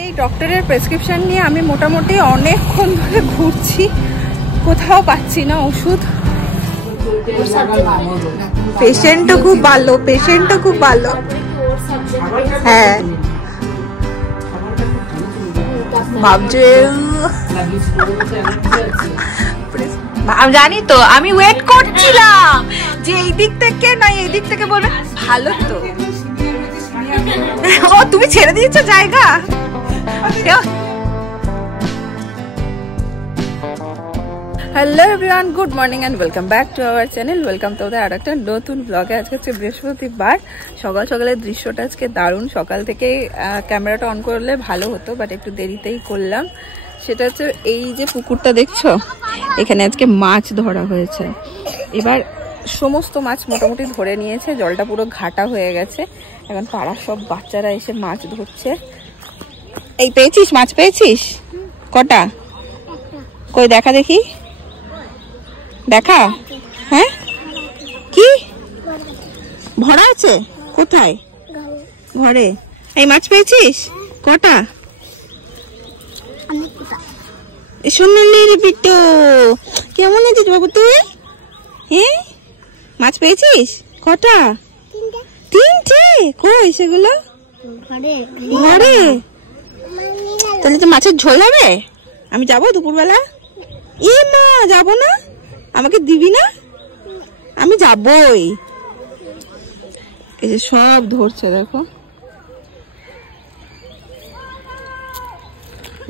এই ডক্টরের প্রেসক্রিপশন নিয়ে আমি মোটামুটি অনেকক্ষণ ধরে ঘুরছি, কোথাও পাচ্ছি না ওষুধ। পেশেন্টও খুব ভালো, পেশেন্টও খুব ভালো। হ্যাঁ ভাবছে আমি জানি তো, আমি ওয়েট করছিলাম যে এই দিক থেকে নয় এই দিক থেকে বলবে ভালো তো। ও তুমি ছেড়ে দিয়েছো জায়গা। Hello everyone, good morning and welcome back to our channel. Welcome তো আর একটা নতুন ব্লগে। আজকে হচ্ছে বৃহস্পতিবার, সকাল সকালের দৃশ্যটা আজকে দারুণ। সকাল থেকে ক্যামেরাটা অন করলে ভালো হতো, বাট একটু দেরিতেই করলাম। সেটা হচ্ছে এই যে পুকুরটা দেখছো, এখানে আজকে মাছ ধরা হয়েছে। এবার সমস্ত মাছ মোটামুটি ধরে নিয়েছে, জলটা পুরো ঘাটা হয়ে গেছে। এখন পাড়ার সব বাচ্চারা এসে মাছ ধরছে। এই পেয়েছিস মাছ, পেয়েছিস কটা? কই দেখা দেখি, দেখা। হ্যাঁ কি ভরা আছে? কোথায়? ঘরে। এই মাছ পেয়েছিস কটা? সোনালি বিট্টু, কেমন আছিস বাবু তুই? হ্যাঁ মাছ পেয়েছিস কটা? তিনটে। কই সেগুলো? ঘরে। তাহলে তো মাছের ঝোল হবে। আমি যাবো দুপুরবেলা? ই মা, যাবো না? আমাকে দিবি না? আমি যাবই। এই যে সব ধরছে দেখো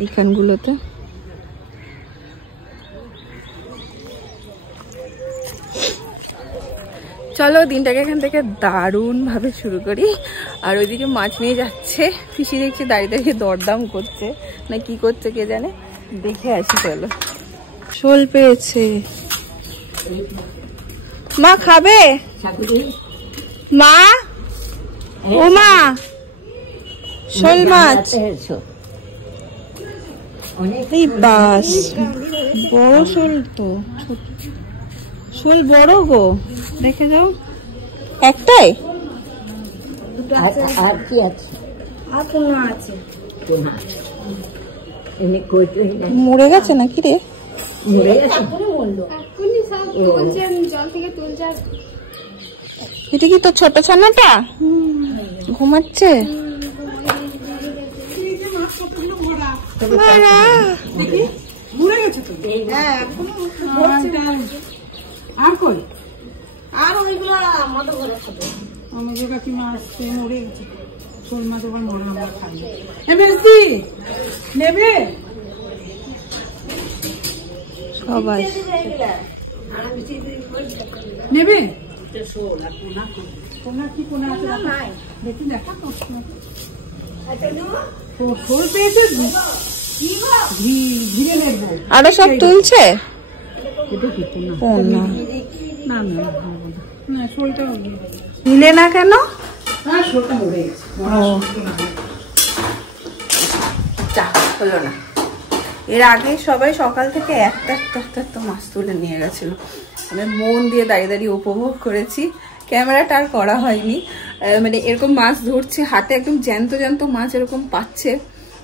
এইখানগুলোতে। চলো দিনটাকে এখান থেকে দারুণ ভাবে শুরু করি। আর ওইদিকে মাছ নিয়ে যাচ্ছে পিসি, দেখছি দাঁড়িয়ে দাঁড়িয়ে দরদাম করছে না কি করছে কে জানে, দেখে আসি। চলো। শোল পেয়েছে। মা খাবে? মা, ও মা, শোল মাছ। এই বাস বড় শোল তো, শোল বড় গো, দেখে যাও। একটাই? আর কি আছে? আর পোনা আছে। মরে গেছে নাকি রে? মরে গেছে। এটা কি তোর ছোট ছানাটা ঘুমাচ্ছে? আর ওইগুলো আমাদের ঘরে খাবে। আমাদের কাকিমা আসছে, মরে গেছে শোল মাছ, ওবার মরে আমরা খাই। নেবে সবাই নেবে পোনা কি পোনা আছে দেখি, দেখা শোল পেয়েছে। ধীরে নেবো। আরো সব তুলছে। না না না, শোলটা নিলে না কেন? শোলটা মরে গেছে। হলো না। এর আগে সবাই সকাল থেকে একটা একটা মাছ তুলে নিয়ে গেছিল। আমি মন দিয়ে দাঁড়িয়ে দাঁড়িয়ে উপভোগ করেছি। ক্যামেরাটা আর করা হয়নি। মানে এরকম মাছ ধরছে হাতে, একদম জ্যান্ত জ্যান্ত মাছ এরকম পাচ্ছে।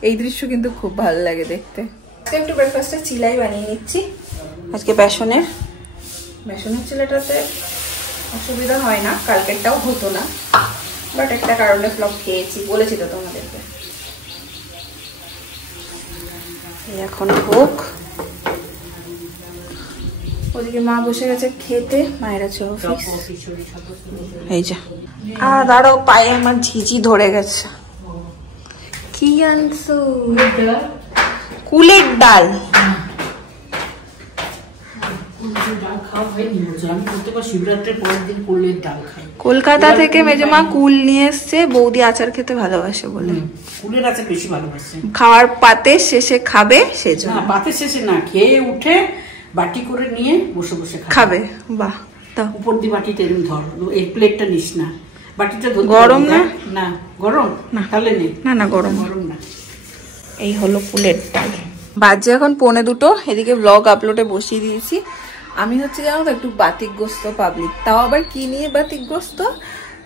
এই দৃশ্য কিন্তু খুব ভালো লাগে দেখতে। একটু ব্রেকফাস্টে চিলাই বানিয়ে নিচ্ছি আজকে। বেসনের চিলাটাতে অসুবিধা হয় না, কালকেরটাও হতো না, বাট একটা কারণে ফ্লপ খেয়েছি, বলেছি তো তোমাদেরকে। এখন হোক। ওদিকে মা বসে গেছে খেতে, মায়ের আছে অফিস। এই যা। দাঁড়াও, পায়ে আমার ঝিঝি ধরে গেছে। কি আনছো? কুলের ডাল। কলকাতা থেকে মেজমা কুল নিয়ে এসছে, বৌদি আচার খেতে ভালোবাসে বলে। কুলের আচার বেশি ভালোবাসে। খাওয়ার পাতে শেষে খাবে সেজন্য। না, পাতে শেষে না, খেয়ে উঠে বাটি করে নিয়ে বসে বসে খাবে। বাহ, দাও উপর দিয়ে বাটিটা এরকম ধর, এই প্লেটটা নিস না, বাটিটা ধর। গরম না? না গরম না, তাহলে নেই। না না গরম না। এই হলো কুলের ডাল। বাজে এখন 1:45। এদিকে ব্লগ আপলোডে বসিয়ে দিয়েছি। আমি হচ্ছে জানো তো একটু বাতিকগ্রস্ত পাবলিক। তাও আবার কি নিয়ে বাতিকগ্রস্ত?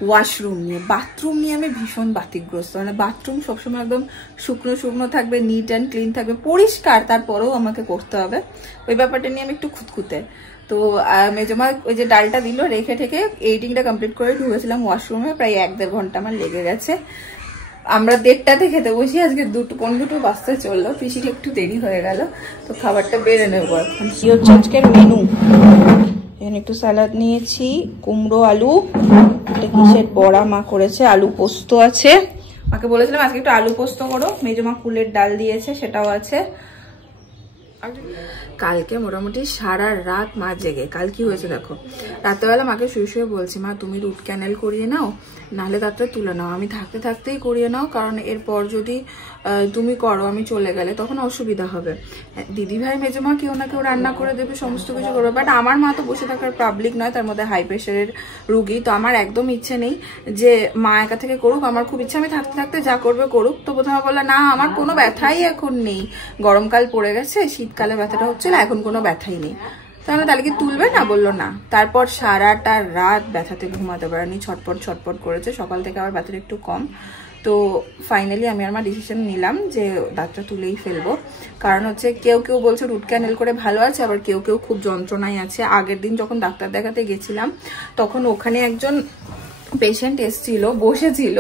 ওয়াশরুম নিয়ে, বাথরুম নিয়ে আমি ভীষণ বাতিগ্রস্ত। মানে বাথরুম সবসময় একদম শুকনো শুকনো থাকবে, নিট অ্যান্ড ক্লিন থাকবে, পরিষ্কার, তারপরেও আমাকে করতে হবে। ওই ব্যাপারটা নিয়ে আমি একটু খুঁতখুঁতে। তো মেজমা ওই যে ডালটা দিল, রেখে ঠেকে এডিটিংটা কমপ্লিট করে ঢুকেছিলাম ওয়াশরুমে। প্রায় 1-1.5 ঘন্টা আমার লেগে গেছে। আমরা 1:30তে খেতে বসি, আজকে 2 বাজতে চললো, পিসির একটু দেরি হয়ে গেল। তো খাবারটা বেড়ে নেবো এখন। কি হচ্ছে আজকের মেনু? এখানে একটু স্যালাড নিয়েছি, কুমড়ো আলু, এটা কিসের বড়া মা করেছে, আলু পোস্ত আছে। মাকে বলেছিলাম আজকে একটু আলু পোস্ত করো, মেজমা কুলের ডাল দিয়েছে, সেটাও আছে। কালকে মোটামুটি সারা রাত মা জেগে। কাল কি হয়েছে দেখো, রাত্রেবেলা মাকে শুয়ে শুয়ে বলছি, মা তুমি রুট ক্যানেল করিয়ে নাও, নাহলে দাঁতটা তুলে নাও, আমি থাকতে থাকতেই করিয়ে নাও, কারণ এরপর যদি তুমি করো আমি চলে গেলে তখন অসুবিধা হবে। দিদি ভাই মেজমা কেউ না কেউ রান্না করে দেবে, সমস্ত কিছু করবে, বাট আমার মা তো বসে থাকার পাবলিক নয়, তার মধ্যে হাই প্রেশারের রুগী। তো আমার একদম ইচ্ছে নেই যে মা একা থেকে করুক, আমার খুব ইচ্ছা আমি থাকতে থাকতে যা করবে করুক। তো প্রথমে বললো না আমার কোনো ব্যথাই এখন নেই, গরমকাল পড়ে গেছে, শীতকালে ব্যথাটা হচ্ছিল, এখন কোনো ব্যথাই নেই। তাহলে কি তুলবে না? বললো না। তারপর সারাটা রাত ব্যথাতে ঘুমাতে পারেনি, ছটপট ছটপট করেছে। সকাল থেকে আবার ব্যথাটা একটু কম। তো ফাইনালি আমি আমার ডিসিশন নিলাম যে দাঁতটা তুলেই ফেলবো। কারণ হচ্ছে কেউ কেউ বলছে রুট ক্যানেল করে ভালো আছে, আবার কেউ কেউ খুব যন্ত্রণায় আছে। আগের দিন যখন ডাক্তার দেখাতে গেছিলাম তখন ওখানে একজন পেশেন্ট এসেছিল, বসেছিল,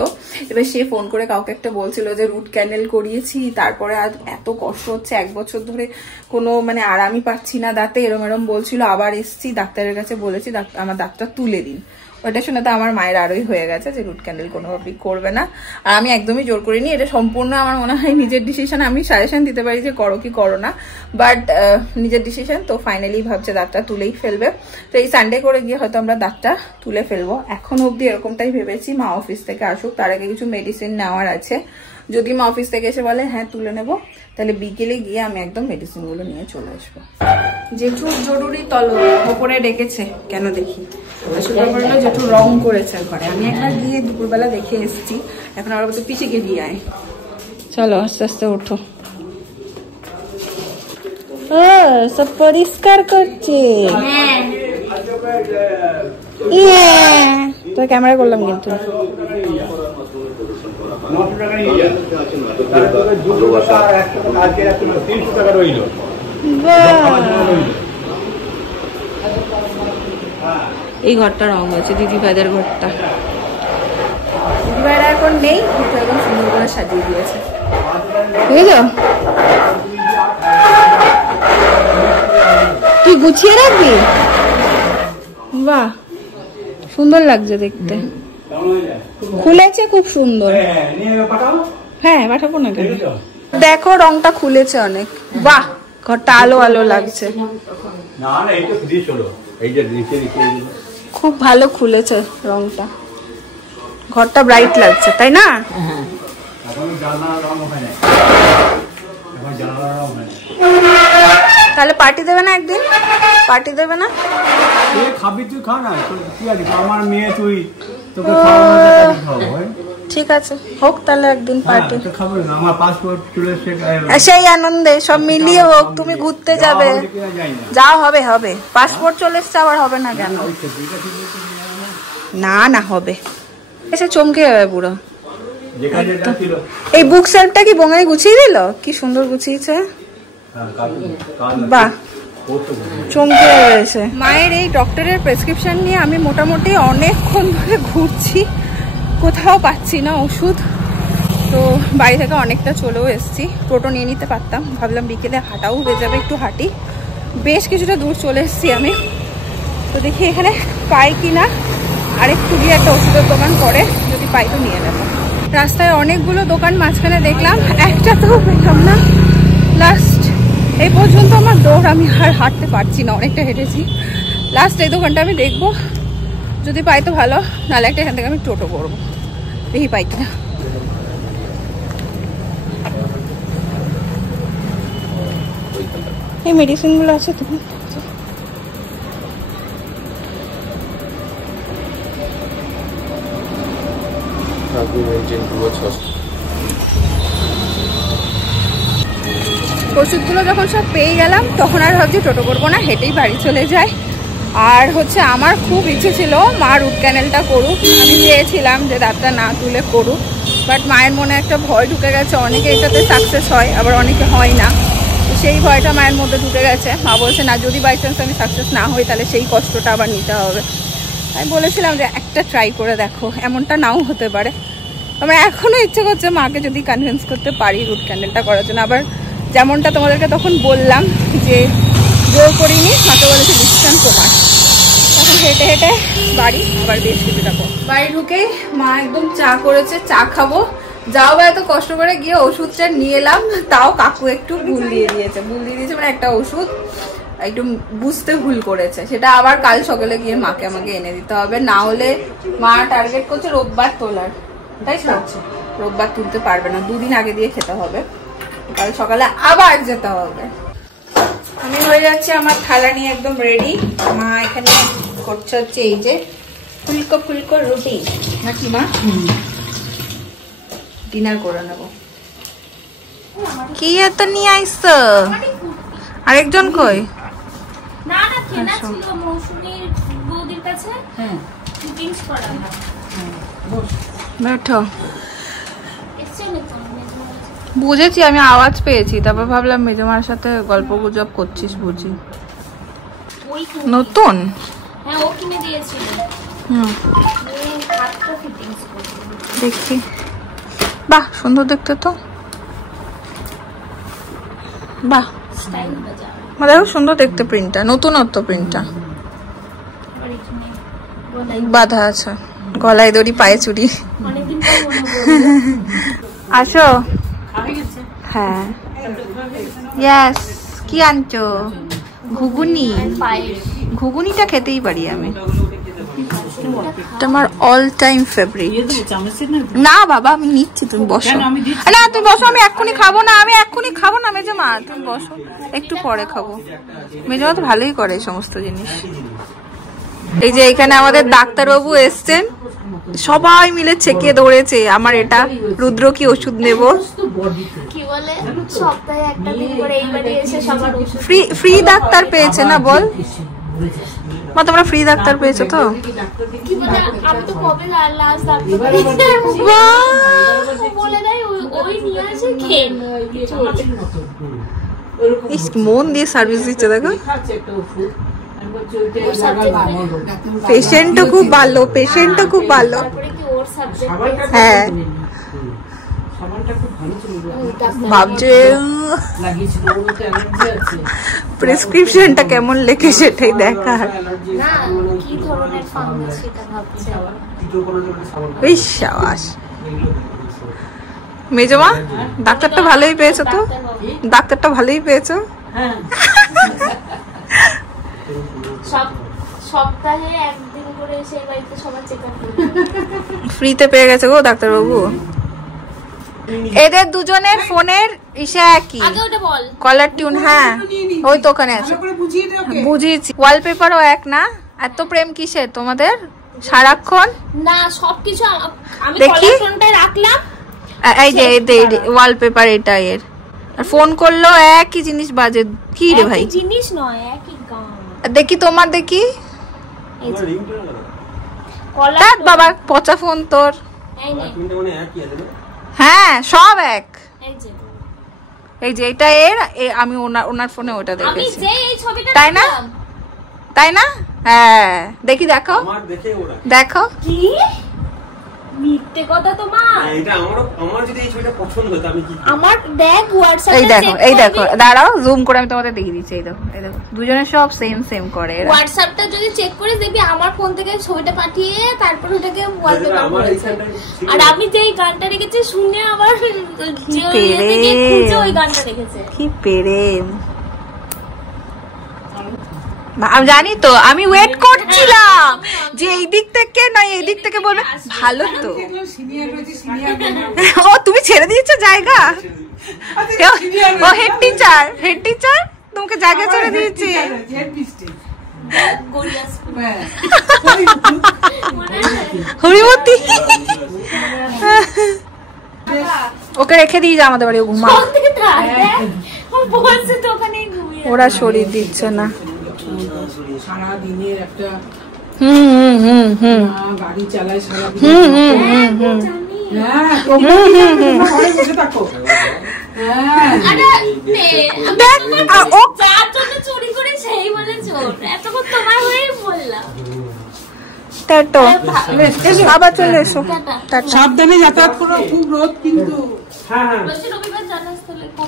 এবার সে ফোন করে কাউকে একটা বলছিল যে রুট ক্যানেল করিয়েছি, তারপরে আর এত কষ্ট হচ্ছে, 1 বছর ধরে কোনো মানে আরামই পাচ্ছি না দাঁতে, এরম বলছিল। আবার এসছি, ডাক্তারের কাছে বলেছি আমার দাঁতটা তুলে দিন। ওটা শুনে তো আমার মায়ের আরোই হয়ে গেছে যে রুট ক্যান্ডেল কোনোভাবেই করবে না। আর আমি একদমই জোর করিনি, এটা সম্পূর্ণ আমার মনে হয় নিজের ডিসিশন। আমি সাজেশন দিতে পারি যে করো কি করো না, বাট নিজের ডিসিশন। তো ফাইনালি ভাবছে দাঁতটা তুলেই ফেলবে। তো এই সানডে করে গিয়ে হয়তো আমরা দাঁতটা তুলে ফেলবো। এখন অবধি এরকমটাই ভেবেছি, মা অফিস থেকে আসুক, তার আগে কিছু মেডিসিন নেওয়ার আছে। যদি মা অফিস থেকে এসে বলে হ্যাঁ তুলে নেবো, তাহলে বিকেলে গিয়ে আমি একদম মেডিসিন গুলো নিয়ে চলে আসবো। জেঠুর জরুরি তলব ওপরে ডেকেছে, কেন দেখি। আসলে ব্যাপারটা জেঠু রং করেছে ঘরে, আমি একবার গিয়ে দুপুরবেলা দেখে এসেছি, এখন আবার তো পিছিয়ে দিয়ে আয়। চলো আস্তে আস্তে ওঠো। সব পরিষ্কার করছে। তো ক্যামেরা করলাম কিন্তু। এই ঘরটা রং হয়েছে, দিদি ভাইদের ঘরটা। দিদি ভাইরা এখন নেই, এখন সুন্দর করে সাজিয়ে দিয়েছে, বুঝলো? তুই গুছিয়ে রাখবি? বাহ, সুন্দর লাগছে দেখতে। খুলেছে খুব সুন্দর। হ্যাঁ পাঠাবো না কেন? দেখো রংটা খুলেছে অনেক। বাহ, ঘরটা আলো আলো লাগছে, খুব ভালো খুলেছে রংটা, ঘরটা ব্রাইট লাগছে, তাই না? তাহলে পার্টি দেবে না একদিন? পার্টি দেবে না? খাবি তুই, খা না, আমার মেয়ে, তুই তোকে ঠিক আছে, হোক তাহলে একদিন পার্টি। সেই আনন্দে সব মিলিয়ে হোক। তুমি ঘুরতে যাবে, যা হবে হবে। পাসপোর্ট চলে এসছে, আবার হবে না কেন? না না হবে, এসে চমকে যাবে পুরো। এই বুক সেলফটা কি বোঙাই গুছিয়ে দিল? কি সুন্দর গুছিয়েছে, বাহ, চমকে গেছে। মায়ের এই ডক্টরের প্রেসক্রিপশন নিয়ে আমি মোটামুটি অনেকক্ষণ ধরে ঘুরছি, কোথাও পাচ্ছি না ওষুধ। তো বাড়ি থেকে অনেকটা চলেও এসেছি, টোটো নিয়ে নিতে পারতাম, ভাবলাম বিকেলে হাঁটাও হয়ে যাবে, একটু হাঁটি। বেশ কিছুটা দূর চলে এসেছি আমি। তো দেখি এখানে পাই কিনা, আরেকটু গিয়ে একটা ওষুধের দোকান পরে যদি পাই তো নিয়ে নেবো। রাস্তায় অনেকগুলো দোকান মাঝখানে দেখলাম, একটা তো পেলাম না। লাস্ট এই পর্যন্ত আমার দৌড়, আমি আর হাঁটতে পারছি না, অনেকটা হেঁটেছি। লাস্ট এই দোকানটা আমি দেখবো, যদি পাই তো ভালো, নাহলে একটা এখান থেকে আমি টোটো করবো, দেখি পাই কিনা। এই মেডিসিনগুলো আছে তো, ওষুধগুলো যখন সব পেয়ে গেলাম তখন আর ভাবছি টোটো করবো না, হেঁটেই বাড়ি চলে যায়। আর হচ্ছে আমার খুব ইচ্ছে ছিল মা রুট ক্যানেলটা করুক, আমি চেয়েছিলাম যে দাঁতটা না তুলে করুক, বাট মায়ের মনে একটা ভয় ঢুকে গেছে, অনেকে এটাতে সাকসেস হয় আবার অনেকে হয় না, তো সেই ভয়টা মায়ের মধ্যে ঢুকে গেছে। মা বলছে না, যদি বাই চান্স আমি সাকসেস না হই তাহলে সেই কষ্টটা আবার নিতে হবে। আমি বলেছিলাম যে একটা ট্রাই করে দেখো, এমনটা নাও হতে পারে। আমার এখনও ইচ্ছে করছে মাকে যদি কনভিন্স করতে পারি রুট ক্যান্ডেলটা করার জন্য। আবার যেমনটা তোমাদেরকে তখন বললাম যে জোর করিনি, মাকে বলেছে ডিসিশন তোমার। তখন হেঁটে হেঁটে বাড়ি, আবার বেশ কিছুটা বাড়ি ঢুকেই মা একদম চা করেছে, চা খাবো। যাও বা এত কষ্ট করে গিয়ে ওষুধটা নিয়ে এলাম, তাও কাকু একটু ভুল দিয়ে দিয়েছে মানে একটা ওষুধ একটু বুঝতে ভুল করেছে, সেটা আবার কাল সকালে গিয়ে মাকে আমাকে এনে দিতে হবে, না হলে মা টার্গেট করছে রোববার তোলার, তাই তো রোববার তুলতে পারবে না, 2 দিন আগে দিয়ে খেতে হবে, কাল সকালে আবার যেতে হবে। আমি হয়ে যাচ্ছে আমার থালা নিয়ে একদম রেডি। মা এখানে করছে হচ্ছে এই যে ফুলকো ফুলকো রুটি নাকি মা, ডিনার করে নেবো। কি এত নিয়ে আইসো? আরেকজন কই? না না কেনা ছিল মৌসুমীর বৌদির কাছে, হ্যাঁ মিটিংস করা না। বেঠো, বুঝেছি, আমি আওয়াজ পেয়েছি, তারপর ভাবলাম মেজমার সাথে গল্প গুজব করছিস বুঝি। নতুন? হ্যাঁ ও কিনে দিয়েছিল। হাতটা ফিটিংস করতে দেখছি, বাহ সুন্দর দেখতে তো, বাহ স্টাইল বাজা, মানে সুন্দর দেখতে প্রিন্টটা, নতুনত্ব প্রিন্টটা, বাঁধা আছে গলায় দড়ি, পায়ে চুড়ি। অনেকদিন পর মনে পড়লো। আসো। হ্যাঁ ইয়েস। কি আনছো? ঘুগুনি। ঘুগুনিটা খেতেই পারি আমি, তোমার অল টাইম ফেভারিট। না বাবা আমি নিচ্ছি, তুমি বসো। না তুমি বসো, আমি এক্ষুনি খাবো না, মেজমা তুমি বসো, একটু পরে খাবো। মেজমা তো ভালোই করে এই সমস্ত জিনিস। এই যে এখানে আমাদের ডাক্তারবাবু এসছেন, সবাই মিলে ছেকে দৌড়েছে আমার এটা রুদ্র কি ওষুধ নেব, কি বলে সপ্তাহে একটা দিন করে এইবারে এসে সবার ওষুধ ফ্রি ডাক্তার পেয়েছে না বল মা, তোমরা ফ্রি ডাক্তার পেয়েছো তো? কি বলে আমি তো কবে লাস্ট ডাক্তার বলে দেয় ওই নিয়ে আসে খেয়ে। ইস মন দিয়ে সার্ভিস দিচ্ছে দেখো, পেশেন্টও খুব ভালো, পেশেন্টও খুব ভালো। হ্যাঁ ভাবছে প্রেসক্রিপশনটা কেমন লেখে সেটাই দেখার। মেজমা ডাক্তারটা ভালোই পেয়েছো তো, ডাক্তারটা ভালোই পেয়েছো। সপ্তাহে একদিন করে এসে বাড়িতে সবার চেকআপ ফ্রিতে পেয়ে গেছে গো ডাক্তারবাবু। এদের দুজনের ফোনের ইসে একই, কলার টিউন। হ্যাঁ ওই তো ওখানে আছে, বুঝিয়েছি। ওয়ালপেপারও এক না, এত প্রেম কিসের তোমাদের সারাক্ষণ? না সবকিছু আমি দেখি রাখলাম, এই যে ওয়ালপেপার এটা এর, আর ফোন করলো একই জিনিস বাজে। কি রে ভাই জিনিস নয় একই গান। দেখি তোমার, দেখি বাবা পচা ফোন তোর। হ্যাঁ সব এক, এই যে এটা এর, আমি ওনার ফোনে ওটা দেখেছি, তাই না? তাই না? হ্যাঁ দেখি, দেখো দেখো। কি মিথ্যে কথা তোমার? এটা আমার যদি এই ছবিটা পছন্দ হতো আমি কি আমার দেখ হোয়াটসঅ্যাপে এই দেখো দাঁড়াও জুম করে আমি তোমাদের দেখিয়ে দিচ্ছি। এই দেখো দুজনের সব সেম করে। হোয়াটসঅ্যাপটা যদি চেক করে দেখবি আমার ফোন থেকে ছবিটা পাঠিয়ে তারপর ওটাকে ওয়ালপেপার করেছে। আর আমি যেই গানটা রেখেছি শুনে আবার ওই গানটা রেখেছে। কি প্রেম, আমি জানি তো, আমি ওয়েট করছিলাম যে এই দিক থেকে না এই দিক থেকে বলবে। ভালো তো ও তুমি ছেড়ে দিয়েছো জায়গা, ও হেড টিচার তোমাকে জায়গা ছেড়ে দিয়েছে। হরিমতি ওকে রেখে দিয়ে যা আমাদের বাড়ি, ঘুমা। ওরা শরীর দিচ্ছে না, সারা দিনের একটা গাড়ি চালায় সারা দিন। হ্যাঁ বসে থাকো। চুরি করে সেই বলে চোর, এতক্ষণ তোমার হয়েই বললাম। আবার চলে এসো, সাবধানে যাতায়াত করো, খুব রোদ কিন্তু।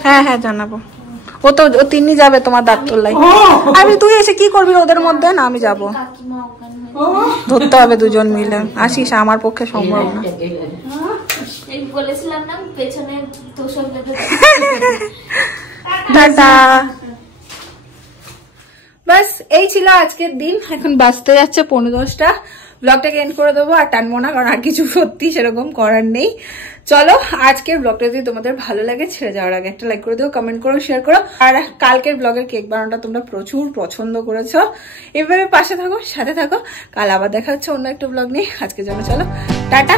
হ্যাঁ হ্যাঁ জানাবো। ও তো তিনি যাবে তোমার দাঁত তোলাই। আমি তুই এসে কি করবি ওদের মধ্যে? না আমি যাবো, ধরতে হবে দুজন মিলে। আসিস, আমার পক্ষে সম্ভব না। বলেছিলাম না পেছনে তোষক বেঁধে। টাটা। বাস এই ছিল আজকের দিন। এখন বাজতে যাচ্ছে 11:10। ব্লগটাকে এন্ড করে দেবো, আর টানবো না, কারণ আর কিছু সত্যি সেরকম করার নেই। চলো, আজকের ব্লগটা যদি তোমাদের ভালো লাগে, ছেড়ে যাওয়ার আগে একটা লাইক করে দিও, কমেন্ট করো, শেয়ার করো। আর কালকের ব্লগের কেক বানানোটা তোমরা প্রচুর পছন্দ করেছো। এভাবে পাশে থাকো, সাথে থাকো। কাল আবার দেখা হচ্ছে অন্য একটা ব্লগ নিয়ে। আজকের জন্য চলো টাটা।